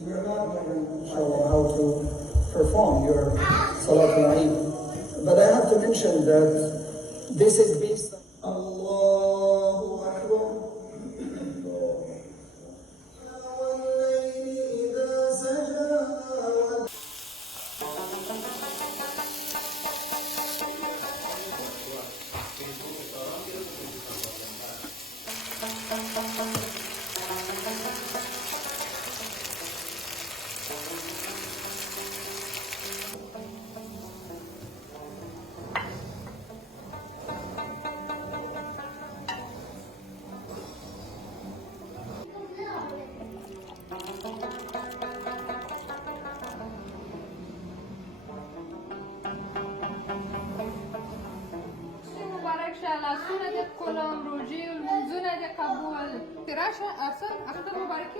We are not going to show how to perform your Salatul Eid. But I have to mention that this is based on Allahu Akbar. وَاللَّيْلِ إِذَا سَجَىٰ مبارک شه لاسونه دې ښکلوم روژې لمونځونه دې قبول تراشه احسن اختر مبارک